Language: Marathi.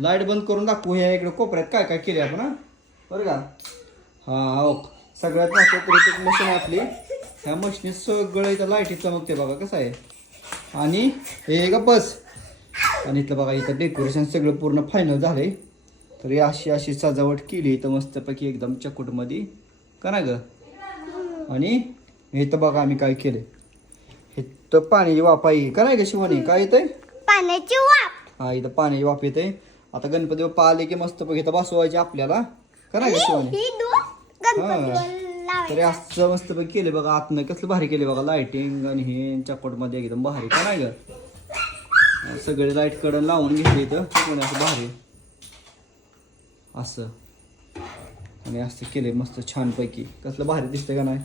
लाईट बंद करून दाखवू. ह्या इकडे कोपऱ्यात काय काय केले आपण, बरं का. हा हो, सगळ्यात महत्त्वाची मशीन आपली. ह्या मशीनीत सगळं इथं लाईटी चमकते बघा कसं आहे. आणि हे का बस, आणि इथलं बघा इथं डेकोरेशन सगळं पूर्ण फायनल झालंय. तर ही अशी सजावट केली इथं मस्तपैकी एकदम चकुटमध्ये का ना ग. आणि इथं बघा आम्ही काय केलंय, इथं पाण्याची वाफ आहे का नाही ग शिवानी, काय येतंय पाण्याची वाफ. हा इथं पाण्याची वाफ येते. आता गणपती बाप्पा आले की मस्तपैकी इथं बसवायचे आपल्याला का नाही ग शिवानी. तरी असं मस्तपैकी केले बघा. आतनं कसलं भारी केले बघा लाइटिंग आणि हे चकोटमध्ये एकदम भारी का नाही ग. सगळे लाईट कडन लावून घेतले इथं असं भारी असं, आणि असं केले मस्त छानपैकी. कसलं भारी दिसतंय का नाही.